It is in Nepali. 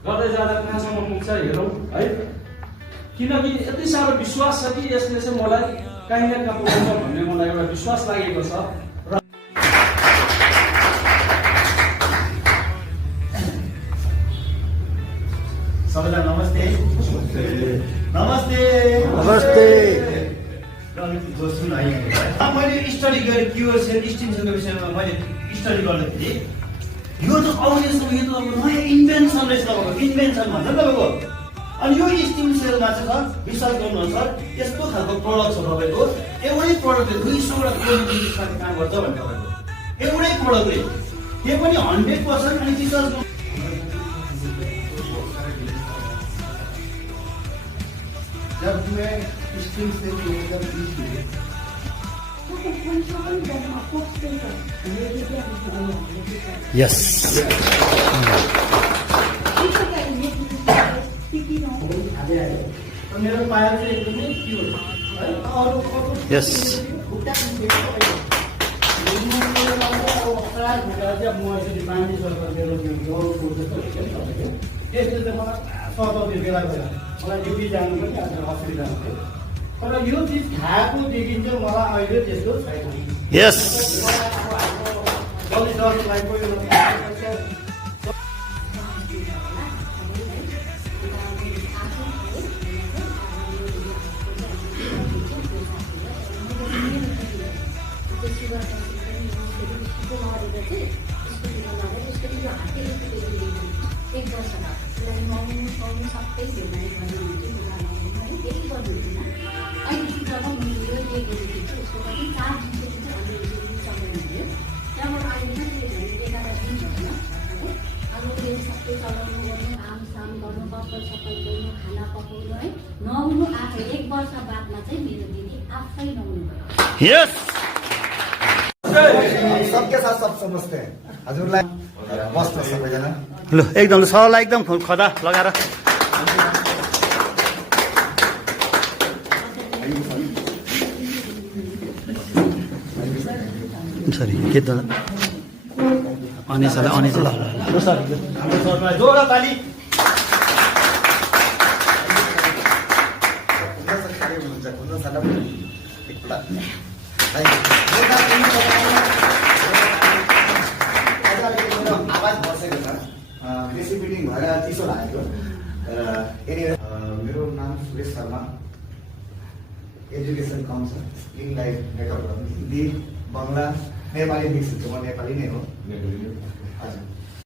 गर्दै जाँदा कहाँसम्म पुग्छ हेरौँ है। किनकि यति साह्रो विश्वास छ कि यसले चाहिँ मलाई काहीँ न कहाँ पुग्छ भन्ने मलाई एउटा विश्वास लागेको छ। र सबैलाई नमस्ते। नमस्ते नमस्ते। मैले स्टडी गरेँ क्युएसएल डिस्टिङसनको विषयमा मैले स्टडी गर्दाखेरि यो त आउनेसम्म यो त अब नयाँ इन्भेन्सन रहेछ तपाईँको, इन्भेन्सन भन्छ तपाईँको। अनि यो स्टिम सेलमा चाहिँ छ विश्वास गर्नुहोस् सर, यस्तो खालको प्रडक्ट छ तपाईँको, एउटै प्रडक्टले 200वटा क्वालिटीमा काम गर्छ भने तपाईँको एउटै प्रडक्टले त्यो पनि 100% अनि विश्वास गर्नु। जब मैं स्टीम से एकदम यस मेरो पाया चाहिँ एकदमै प्योर है। यस त्यसले चाहिँ मलाई सताउने बेला बेला मलाई ड्युटी जानु पनि आज असुविधा हुन्थ्यो। तर यो चिज खाएकोदेखि चाहिँ मलाई अहिले त्यस्तो छैन। यस जल्दी जल्दीलाई कोही नहुनु आफै 1 वर्ष बादमा चाहिँ मेरो दिदी आफै नहुनु भयो। यस सबके साथ सब समझते हैं। हजुरलाई बस्छ सबैजना। ल एकदम सरलाई एकदम खदा लगाएर सरी के त अनिसालाई अनिसा हाम्रो सरलाई जोरदार ताली। आवाज बसेको छ, बेसी मिटिङ भएर चिसो लागेको। मेरो नाम सुरेश शर्मा, एजुकेसन कम छ, इन लाइफ मेकअप गर्नु, हिन्दी बङ्गला नेपाली मिक्स हुन्छ, म नेपाली नै हो। हजुर